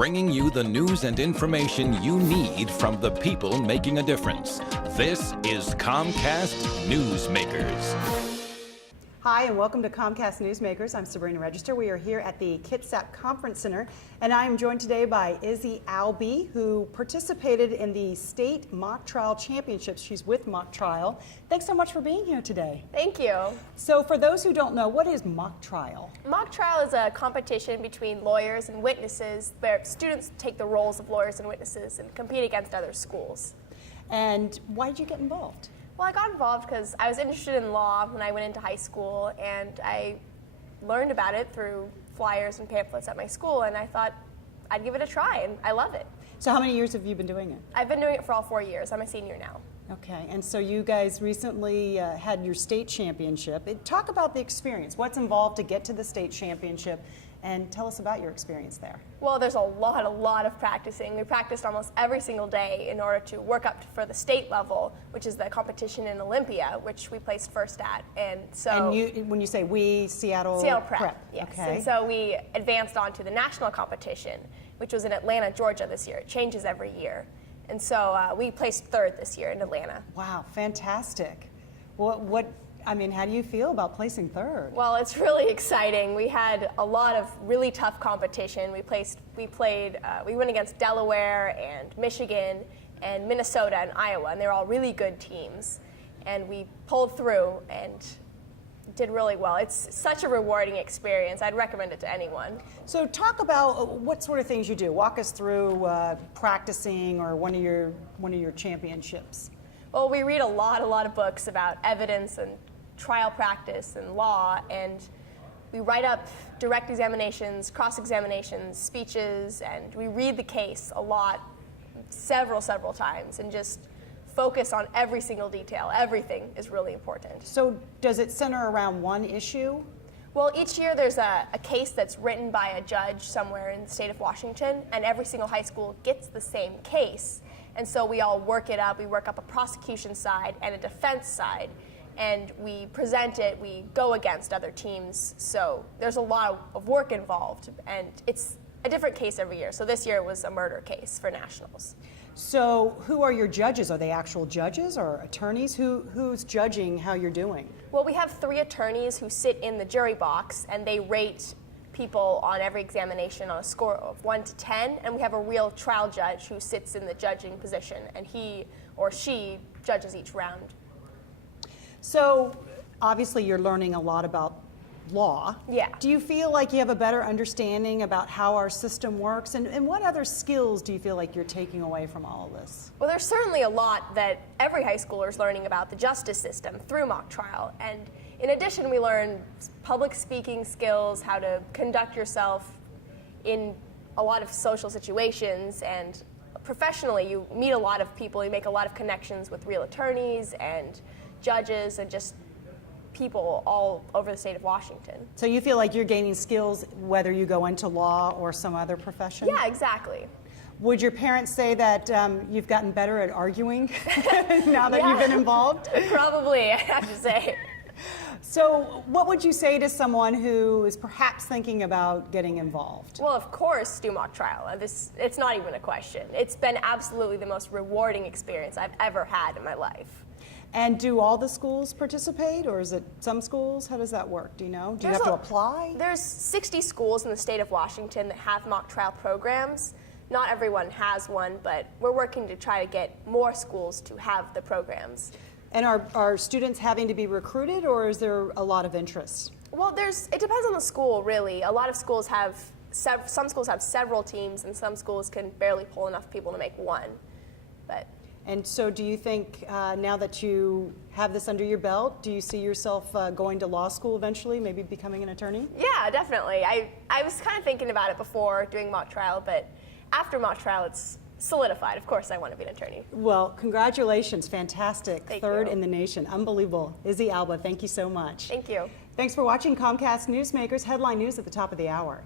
bringing you the news and information you need from the people making a difference. This is Comcast Newsmakers. Hi, and welcome to Comcast Newsmakers. I'm Sabrina Register. We are here at the Kitsap Conference Center, and I am joined today by Issy Albi, who participated in the state mock trial championships. She's with mock trial. Thanks so much for being here today. Thank you. So for those who don't know, what is mock trial? Mock trial is a competition between lawyers and witnesses where students take the roles of lawyers and witnesses and compete against other schools. And why did you get involved? Well, I got involved because I was interested in law when I went into high school, and I learned about it through flyers and pamphlets at my school, and I thought I'd give it a try, and I love it. So how many years have you been doing it? I've been doing it for all 4 years. I'm a senior now. Okay, and so you guys recently had your state championship. Talk about the experience. What's involved to get to the state championship, and tell us about your experience there. Well, there's a lot of practicing. We practiced almost every single day in order to work up for the state level, which is the competition in Olympia, which we placed first at. And so, and when you say we, Seattle Prep. Yes. Okay. And so we advanced on to the national competition, which was in Atlanta, Georgia this year. It changes every year. And so we placed third this year in Atlanta. Wow, fantastic. How do you feel about placing third? Well, it's really exciting. We had a lot of really tough competition. We went against Delaware and Michigan and Minnesota and Iowa, and they're all really good teams. And we pulled through and did really well. It's such a rewarding experience. I'd recommend it to anyone. So talk about what sort of things you do. Walk us through practicing or one of your championships. Well, we read a lot of books about evidence and trial practice and law, and we write up direct examinations, cross-examinations, speeches, and we read the case a lot, several times, and just focus on every single detail. Everything is really important. So does it center around one issue? Well, each year there's a case that's written by a judge somewhere in the state of Washington, and every single high school gets the same case. And so we all work it up. We work up a prosecution side and a defense side, and we present it. We go against other teams. So there's a lot of work involved, and it's a different case every year. So this year it was a murder case for nationals. So who are your judges? Are they actual judges or attorneys? Who's judging how you're doing? Well, we have 3 attorneys who sit in the jury box, and they rate people on every examination on a score of 1 to 10, and we have a real trial judge who sits in the judging position, and he or she judges each round. So obviously you're learning a lot about law. Yeah. Do you feel like you have a better understanding about how our system works, and what other skills do you feel like you're taking away from all of this? Well, there's certainly a lot that every high schooler is learning about the justice system through mock trial, and in addition, we learn public speaking skills, how to conduct yourself in a lot of social situations, and professionally, you meet a lot of people, you make a lot of connections with real attorneys and judges and just people all over the state of Washington. So you feel like you're gaining skills whether you go into law or some other profession? Yeah, exactly. Would your parents say that you've gotten better at arguing now that you've been involved? Probably, I have to say. So what would you say to someone who is perhaps thinking about getting involved? Well, of course, do mock trial. It's not even a question. It's been absolutely the most rewarding experience I've ever had in my life. And do all the schools participate, or is it some schools? How does that work? Do you know? Do you have to apply? There's 60 schools in the state of Washington that have mock trial programs. Not everyone has one, but we're working to try to get more schools to have the programs. And are students having to be recruited, or is there a lot of interest? Well, it depends on the school, really. A lot of schools have, some schools have several teams, and some schools can barely pull enough people to make one. And so do you think now that you have this under your belt, do you see yourself going to law school eventually, maybe becoming an attorney? Yeah, definitely. I was kind of thinking about it before doing mock trial, but after mock trial, it's solidified. Of course, I want to be an attorney. Well, congratulations. Fantastic. Thank Third you. in the nation. Unbelievable. Issy Alba, thank you so much. Thank you. Thanks for watching Comcast Newsmakers. Headline news at the top of the hour.